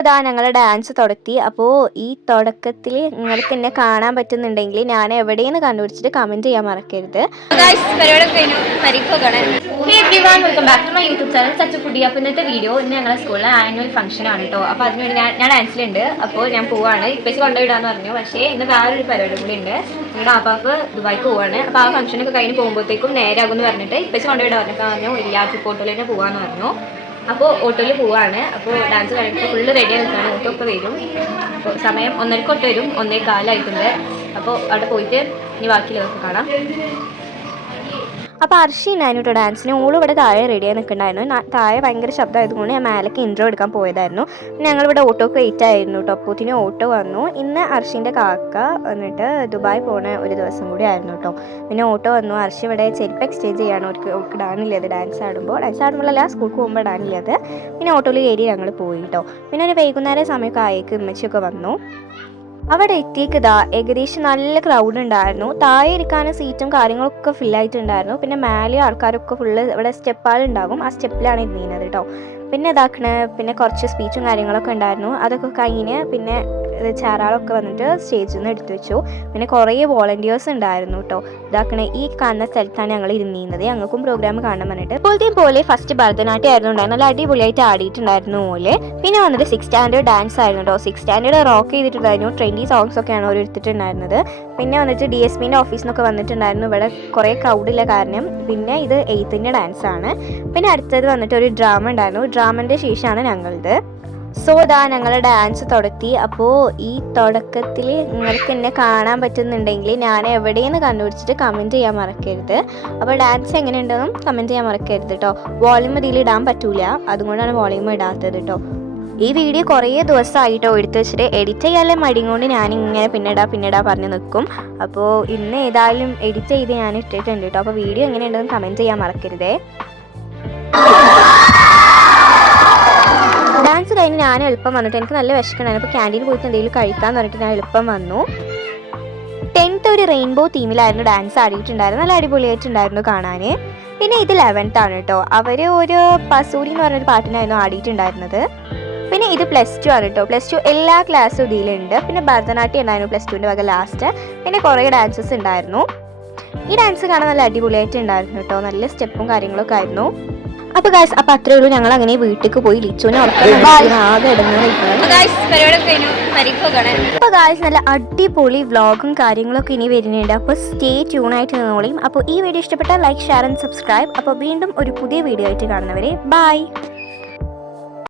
ഇതാ ഞങ്ങൾ ഡാൻസ് തുടത്തി അപ്പോൾ ഈ തുടക്കത്തിൽ നിങ്ങൾക്ക് എന്നെ കാണാൻ പറ്റുന്നുണ്ടെങ്കിൽ ഞാൻ എവിടെയെന്ന് കണ്ടുപിടിച്ചിട്ട് കമന്റ് ചെയ്യാൻ മറക്കരുത്. യൂട്യൂബ് ചാനൽ ഇന്നത്തെ വീഡിയോ ഇന്ന് ഞങ്ങളുടെ സ്കൂളിലെ ആനുവൽ ഫംഗ്ഷൻ ആണ് കേട്ടോ അപ്പോൾ അതിനുവേണ്ടി ഞാൻ ഞാൻ ഡാൻസിലുണ്ട് അപ്പോൾ ഞാൻ പോവാണ്. ഇപ്പച്ച് കൊണ്ടുവിടാന്ന് പറഞ്ഞു. പക്ഷേ ഇന്ന് വേറൊരു പരിപാടി കൂടി ഉണ്ട് ഞങ്ങളുടെ ആപ്പാക്ക് ദുബായിക്ക് പോവാണ്. അപ്പോൾ ആ ഫംഗ്ഷനൊക്കെ കഴിഞ്ഞ് പോകുമ്പോഴത്തേക്കും നേരെ എന്ന് പറഞ്ഞിട്ട് ഇപ്പച്ച് കൊണ്ടുവിടാൻ പറഞ്ഞു. അപ്പോൾ പറഞ്ഞു ഇല്ല ഫോട്ടോയിൽ തന്നെ പോകാമെന്ന് പറഞ്ഞു. അപ്പോൾ ഓട്ടോയിൽ പോവാണ്. അപ്പോൾ ഡാൻസ് കഴിഞ്ഞിട്ട് ഫുള്ള് റെഡി ആയിട്ടാണ് ഓട്ടോ ഒക്കെ വരും. അപ്പോൾ സമയം ഒന്നരക്കൊട്ട് വരും. ഒന്നേ കാലായിട്ടുണ്ട്. അപ്പോൾ അവിടെ പോയിട്ട് ഇനി ബാക്കിയുള്ളതൊക്കെ കാണാം. അപ്പോൾ അർഷി ഉണ്ടായിരുന്നു കേട്ടോ ഡാൻസിന് ഓൾ ഇവിടെ താഴെ റെഡിയായി നിൽക്കണ്ടായിരുന്നു നാ- താഴെ ഭയങ്കര ശബ്ദമായതുകൊണ്ട് ഞാൻ മേലേക്ക് ഇൻട്രോ എടുക്കാൻ പോയതായിരുന്നു. ഞങ്ങളിവിടെ ഓട്ടോക്ക് വെയിറ്റ് ആയിരുന്നു കേട്ടോ അപ്പോത്തിന് ഓട്ടോ വന്നു. ഇന്ന് അർഷിന്റെ കാക്ക വന്നിട്ട് ദുബായ് പോണ ഒരു ദിവസം കൂടി ആയിരുന്നു കേട്ടോ പിന്നെ ഓട്ടോ വന്നു. അർഷി ഇവിടെ ചെരുപ്പ് എക്സ്ചേഞ്ച് ചെയ്യാണ്. അവർക്ക് അവർക്ക് ഡാൻസ് ആടുമ്പോൾ ഡാൻസ് ആടുമ്പോഴല്ല സ്കൂൾക്ക് പോകുമ്പോൾ ഇടാനില്ലത് പിന്നെ ഓട്ടോയിൽ കയറി ഞങ്ങൾ പോയി കേട്ടോ പിന്നെ ഒരു വൈകുന്നേരം സമയമൊക്കെ ആയേക്ക് ഉമ്മച്ചിയൊക്കെ വന്നു. അവിടെ എത്തിയേക്ക് ഇതാ ഏകദേശം നല്ല ക്രൗഡ് ഉണ്ടായിരുന്നു. താഴെ ഇരിക്കാനും സീറ്റും കാര്യങ്ങളൊക്കെ ഫില്ലായിട്ടുണ്ടായിരുന്നു പിന്നെ മേലെ ആൾക്കാരൊക്കെ ഫുള്ള് ഇവിടെ സ്റ്റെപ്പാളുണ്ടാകും ആ സ്റ്റെപ്പിലാണ് ഇരുന്നിരുന്നത് കേട്ടോ പിന്നെ ഇതാക്കണ പിന്നെ കുറച്ച് സ്പീച്ചും കാര്യങ്ങളൊക്കെ ഉണ്ടായിരുന്നു. അതൊക്കെ കഴിഞ്ഞ് പിന്നെ ചാറാളൊക്കെ വന്നിട്ട് സ്റ്റേജിൽ നിന്ന് എടുത്തു വെച്ചു. പിന്നെ കുറേ വോളണ്ടിയേഴ്സ് ഉണ്ടായിരുന്നു കേട്ടോ ഇതാക്കണ ഈ കാണുന്ന സ്ഥലത്താണ് ഞങ്ങൾ ഇരുന്നിരുന്നത്. ഞങ്ങൾക്കും പ്രോഗ്രാം കാണാൻ പറഞ്ഞിട്ട്. ഇപ്പോഴത്തെയും പോലെ ഫസ്റ്റ് ഭരതനാട്യം ആയിരുന്നു ഉണ്ടായിരുന്നു നല്ല അടിപൊളിയായിട്ട് ആടിയിട്ടുണ്ടായിരുന്നു പോലെ പിന്നെ വന്നിട്ട് സിക്സ് സ്റ്റാൻഡേർഡ് ഡാൻസ് ആയിരുന്നു കേട്ടോ സിക്സ് സ്റ്റാൻഡേർഡ് റോക്ക് ചെയ്തിട്ടുണ്ടായിരുന്നു. ട്രെൻഡി സോങ്സ് ഒക്കെയാണ് അവർ എടുത്തിട്ടുണ്ടായിരുന്നത്. പിന്നെ വന്നിട്ട് ഡി എസ് പിന്റെ ഓഫീസിൽ നിന്നൊക്കെ വന്നിട്ടുണ്ടായിരുന്നു. ഇവിടെ കുറേ ക്രൗഡില്ല കാരണം. പിന്നെ ഇത് എയ്ത്തിന്റെ ഡാൻസ് ആണ്. പിന്നെ അടുത്തത് വന്നിട്ട് ഒരു ഡ്രാമ ഉണ്ടായിരുന്നു. ഡ്രാമന്റെ ശേഷമാണ് ഞങ്ങളത്. സോ ഇതാ ഞങ്ങൾ ഡാൻസ് തുടത്തി. അപ്പോൾ ഈ തുടക്കത്തിൽ നിങ്ങൾക്ക് എന്നെ കാണാൻ പറ്റുന്നുണ്ടെങ്കിൽ ഞാൻ എവിടെയെന്ന് കണ്ടുപിടിച്ചിട്ട് കമന്റ് ചെയ്യാൻ മറക്കരുത്. അപ്പോൾ ഡാൻസ് എങ്ങനെയുണ്ടെന്നും കമന്റ് ചെയ്യാൻ മറക്കരുത് കേട്ടോ വോളിയം ഇതിൽ ഇടാൻ പറ്റൂല. അതുകൊണ്ടാണ് വോളിയം ഇടാത്തത് കേട്ടോ ഈ വീഡിയോ കുറേ ദിവസമായിട്ടോ എടുത്ത് വെച്ചിട്ട് എഡിറ്റ് ചെയ്യാനുള്ള മടിയും കൊണ്ട് ഞാനിങ്ങനെ പിന്നിടാ പിന്നിടാ പറഞ്ഞ് നിൽക്കും അപ്പോൾ ഇന്ന് ഏതായാലും എഡിറ്റ് ചെയ്ത് ഞാൻ ഇട്ടിട്ടുണ്ട് കേട്ടോ അപ്പോൾ വീഡിയോ എങ്ങനെയുണ്ടെന്ന് കമന്റ് ചെയ്യാൻ മറക്കരുതേ. ഡാൻസ് കഴിഞ്ഞ് ഞാൻ എളുപ്പം വന്നിട്ട് എനിക്ക് നല്ല വിശക്കണായിരുന്നു അപ്പോൾ ക്യാന്റീനിൽ പോയിട്ട് എന്തെങ്കിലും കഴിക്കാമെന്ന് പറഞ്ഞിട്ട് ഞാൻ എളുപ്പം വന്നു. ടെൻത്ത് ഒരു റെയിൻബോ തീമിലായിരുന്നു ഡാൻസ് ആടിയിട്ടുണ്ടായിരുന്നു നല്ല അടിപൊളിയായിട്ടുണ്ടായിരുന്നു കാണാൻ പിന്നെ ഇത് ലെവൻത്ത് ആണ് കേട്ടോ അവർ ഒരു പസൂരി എന്ന് പറഞ്ഞൊരു പാട്ടിനായിരുന്നു ആടിയിട്ടുണ്ടായിരുന്നത്. പിന്നെ ഇത് പ്ലസ് ടു ആണ് കേട്ടോ പ്ലസ് ടു എല്ലാ ക്ലാസ്സും ഇതിലുണ്ട്. പിന്നെ ഭരതനാട്യം ഉണ്ടായിരുന്നു പ്ലസ് ടുവിന്റെ വക ലാസ്റ്റ് പിന്നെ കുറേ ഡാൻസസ് ഉണ്ടായിരുന്നു. ഈ ഡാൻസ് കാണാൻ നല്ല അടിപൊളിയായിട്ട് ഉണ്ടായിരുന്നു കേട്ടോ നല്ല സ്റ്റെപ്പും കാര്യങ്ങളൊക്കെ ആയിരുന്നു. അപ്പോൾ ഗായ്സ് അപ്പൊ അത്രേ ഉള്ളൂ. ഞങ്ങൾ അങ്ങനെ വീട്ടിലേക്ക് പോയി ലിച്ചുവിനെ അപ്പൊ ഗായ്സ് നല്ല അടിപൊളി വ്ളോഗും കാര്യങ്ങളൊക്കെ ഇനി വരുന്നുണ്ട്. അപ്പൊ സ്റ്റേ ട്യൂൺ ആയിട്ട് നിന്നോളിയും അപ്പോൾ ഈ വീഡിയോ ഇഷ്ടപ്പെട്ട ലൈക്ക് ഷെയർ ആൻഡ് സബ്സ്ക്രൈബ് അപ്പോൾ വീണ്ടും ഒരു പുതിയ വീഡിയോ ആയിട്ട് കാണുന്നവരെ ബൈ